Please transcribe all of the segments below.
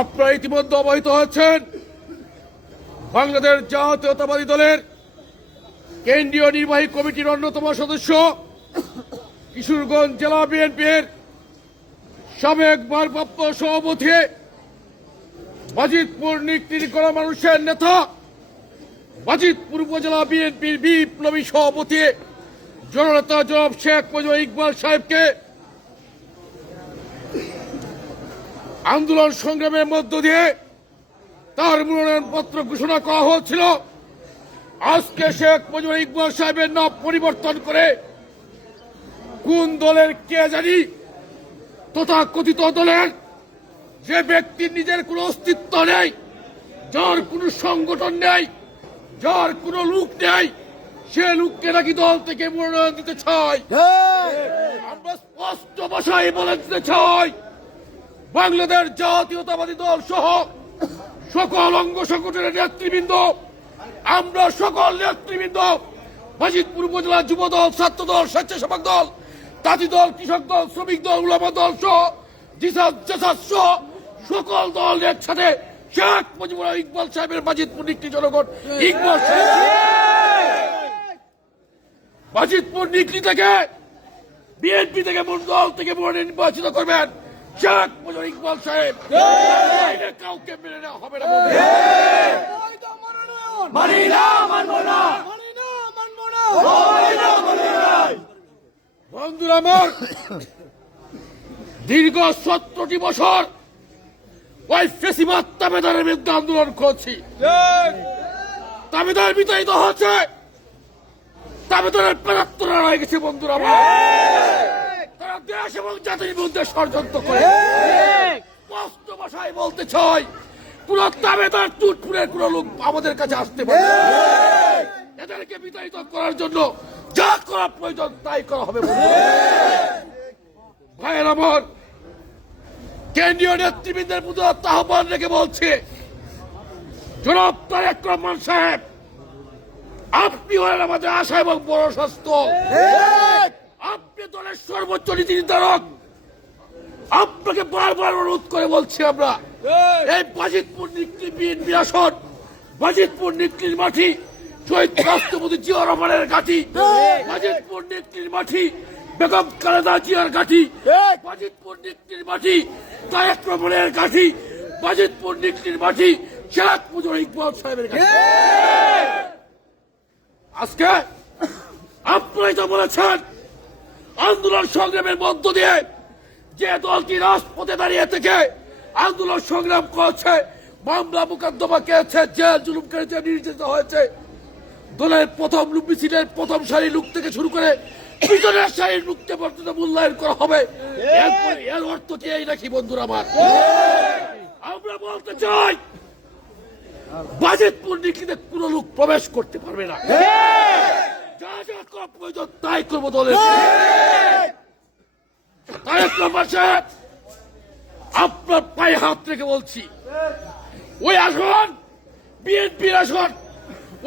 আপনারা ইতিমধ্যে অবহিত হয়েছেন বাংলাদেশ জাতীয়তাবাদী দলের কেন্দ্রীয় নির্বাহী কমিটির অন্যতম সদস্য কিশোরগঞ্জ জেলা বিএনপির সাবেক ভারপ্রাপ্ত সভাপতি বাজিতপুর নিকৃতি করা মানুষের নেতা বাজিতপুর উপজেলা বিএনপির বিপ্লবী সভাপতি জননেতা জনাব শেখ মুজিবুর ইকবাল সাহেবকে আন্দোলন সংগ্রামের মধ্য দিয়ে তার মনোনয়ন পত্র ঘোষণা করা হয়েছিল। আজকে শেখ মুজিবুর ইকবাল সাহেবের নাম পরিবর্তন করে কোন দলের কে জানি তথাকথিত দলের যে ব্যক্তির নিজের কোনো অস্তিত্ব নেই, যার কোনো সংগঠন নেই, যার কোনো লোক নেই, সে লোককে নাকি দল থেকে মনোনয়ন দিতে চাই। আমরা স্পষ্ট ভাষায় বলে দিতে চাই, বাংলাদেশ জাতীয়তাবাদী দল সহ সকল অঙ্গ সংগঠনের নেতৃবৃন্দ, আমরা সকল নেতৃবৃন্দ বাজিতপুর উপজেলা যুব দল, ছাত্র দল, স্বেচ্ছাসেবক দল, তাঁতি দল, কৃষক দল, শ্রমিক দল, উলামা দল সহ সহ সকল দল একসাথে শেখ মুজিবুর ইকবাল সাহেবের বাজিতপুর নিকলি জনগণ ইকবাল সাহেব বাজিতপুর নিকলি থেকে বিএনপি থেকে দল থেকে নির্বাচিত করবেন শেখ মুজিবুর ইকবাল সাহেব। কাউকে মেনে নেওয়া হবে না। বন্ধুরা আমার, দীর্ঘ 17টি বছর ওই ফেসিবাদ তাবেদারের বিরুদ্ধে আন্দোলন করছি। তাবেদার বিতাড়িত হচ্ছে, তাবেদারের প্রার্থনা রয়ে গেছে। বন্ধুরা আমার, তারা দেশ এবং জাতির বিরুদ্ধে ষড়যন্ত্র করে। স্পষ্ট ভাষায় বলতে চাই, কোন তাবেদার চুটপুরের কোন লোক আমাদের কাছে আসতে পারে। এদেরকে বিতাড়িত করার জন্য যা করা প্রয়োজন তাই করা হবে। ভাইয়ের আমার, কেন্দ্রীয় নেতৃবৃন্দের প্রতি আহ্বান রেখে বলছে, জনাব তারেক রহমান সাহেব, আপনি হলেন আমাদের আশা এবং বড় স্বাস্থ্য। আপনি দলের সর্বোচ্চ নীতি নির্ধারক। আপনাকে বারবার অনুরোধ করে বলছি, আমরা এই বাজিতপুর নিকলি বিএনপি আসন, বাজিতপুর নিকলির মাটি শহীদ রাষ্ট্রপতি জিয়াউর রহমানের ঘাঁটি, বাজিতপুর নিকলির মাটি বেগম খালেদা জিয়ার ঘাঁটি, বাজিতপুর নিকলির মাটি তারেক রহমানের ঘাঁটি, বাজিতপুর নিকলির মাটি শেখ মুজিবুর ইকবাল সাহেবের ঘাঁটি। আজকে আপনারাই তো বলেছেন, আন্দোলন সংগ্রামের মধ্য দিয়ে যে দলটি রাজপথে দাঁড়িয়ে থেকে আন্দোলন সংগ্রাম করেছে, মামলা মোকদ্দমা খেয়েছে, জেল জুলুম করেছে, নির্যাতিত হয়েছে, দলের প্রথম মিছিলের প্রথম সারি লোক থেকে শুরু করে পিছনের সারির লোককে পর্যন্ত মূল্যায়ন করা হবে। এর অর্থ কি এই নাকি? বন্ধুরা আমার, আমরা বলতে চাই, বাজিতপুর নিকলিতে কোন লোক প্রবেশ করতে পারবে না। যা যা করা প্রয়োজন তাই করবো দলের। তারেক রহমান সাহেব, আপনার পায়ে হাত রেখে বলছি, ওই আসন বিএনপির আসন,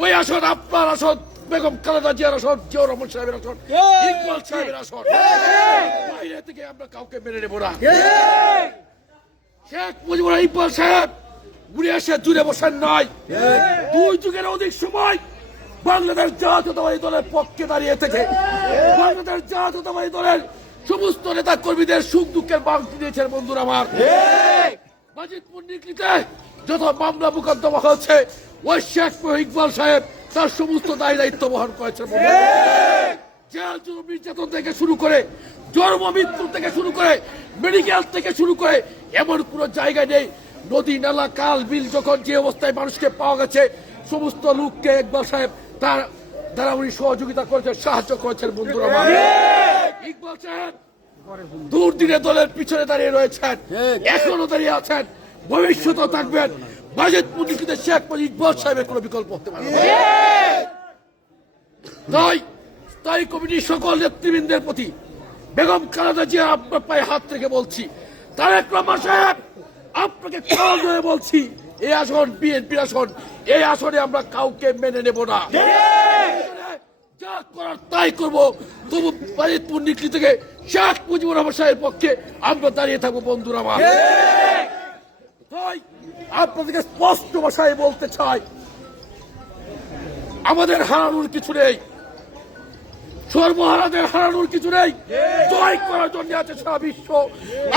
ওই আসন আপনার আসন, বেগম খালেদা জিয়ার আসন, জিয়াউর রহমান সাহেবের আসন, ইকবাল সাহেবের আসন। বাইরে থেকে আমরা কাউকে মেনে নেব না। শেখ মুজিবুর ইকবাল সাহেব ঘুরে এসে জুড়ে বসেন নয়, 2 যুগের অধিক সময় বাংলাদেশ জাতীয়তাবাদী দলের পক্ষে দাঁড়িয়ে থেকে বাংলাদেশ জাতীয়তাবাদী দলের সমস্ত নেতা কর্মীদের সুখ দুঃখের বাংতি দিয়েছেন। বন্ধুরা আমার, বাজিতপুর নিকলিতে যত মামলা মোকদ্দমা হচ্ছে, ওই শেখ মুজিবুর ইকবাল সাহেব তার সমস্ত দায় দায়িত্ব বহন করেছেন। জেল জুলুম নির্যাতন থেকে শুরু করে, জন্ম মৃত্যু থেকে শুরু করে, মেডিকেল থেকে শুরু করে, এমন কোন জায়গায় নেই নদী নালা কাল বিল যখন যে অবস্থায় মানুষকে পাওয়া গেছে, সমস্ত লোককে ইকবাল সাহেব তার দ্বারা উনি সহযোগিতা করেছেন, সাহায্য করেছেন। বন্ধুরা আমার, ইকবাল সাহেব দুর্দিনে দলের পিছনে দাঁড়িয়ে রয়েছেন, এখনো দাঁড়িয়ে আছেন, ভবিষ্যতেও থাকবেন। বাজিতপুর নিকলিতে শেখ মুজিবুর ইকবাল সাহেবের কোনো বিকল্প হতে পারে না। তাই স্থায়ী কমিটির সকল নেতৃবৃন্দের প্রতি বেগম খালেদা জিয়া আপনার পায়ে হাত রেখে বলছি, তারেক রহমান সাহেব, আপনাকে কল ধরে বলছি, এই আসন বিএনপির আসন, এই আসনে আমরা কাউকে মেনে নেব না। যা করার তাই করবো। তবু বাজিতপুর নিকলি থেকে শেখ মুজিবুর রহমান সাহেবের পক্ষে আমরা দাঁড়িয়ে থাকবো। বন্ধুরা আমার, তাই আপনাদেরকে স্পষ্ট ভাষায় বলতে চাই, আমাদের হারানোর কিছু নেই, সর্বহারাদের হারানোর কিছু নেই। জয় করার জন্য আছে সারা বিশ্ব।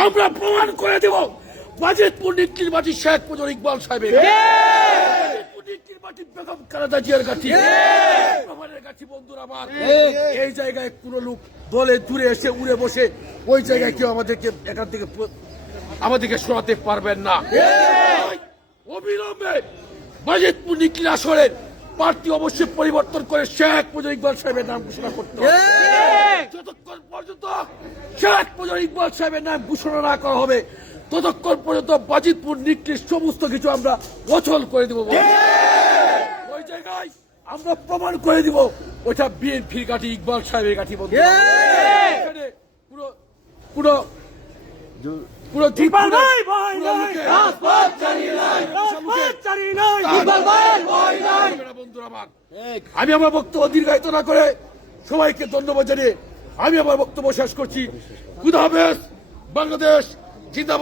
আমরা প্রমাণ করে দেব বাজিতপুর নিকির মাটি শেখ মুজিবুর ইকবাল সাহেবের, বাজিতপুর নিকির মাটি বেগম খালেদা জিয়ার গাঠি, প্রমাণের গাঠি। বন্ধুরা আমার, এই জায়গায় কোনো লোক দলে দূরে এসে উড়ে বসে ওই জায়গায় কেউ আমাদেরকে এখান থেকে আমাদেরকে সরাতে পারবেন না। অবিলম্বে বাজিতপুর নিকির আসরের প্রার্থী অবশ্যই পরিবর্তন করে শেখ মুজিবুর ইকবাল সাহেবের নাম ঘোষণা করতে হবে। যতক্ষণ পর্যন্ত শেখ মুজিবুর ইকবাল সাহেবের নাম ঘোষণা না করা হবে ততক্ষণ পর্যন্ত বাজিতপুর নিকির সমস্ত কিছু আমরা অচল করে দেব। ওই জায়গায় আমরা প্রমাণ করে দিব ওইটা বিএনপির গাঠি, ইকবাল সাহেবের গাঠি। বন্ধু, এখানে পুরো পুরো পুরো বন্ধুরা আমার, আমি আমার বক্তব্য দীর্ঘায়িত না করে সবাইকে ধন্যবাদ জানিয়ে আমি আমার বক্তব্য শেষ করছি। খুদা হাফেজ। বাংলাদেশ জিন্দাবাদ।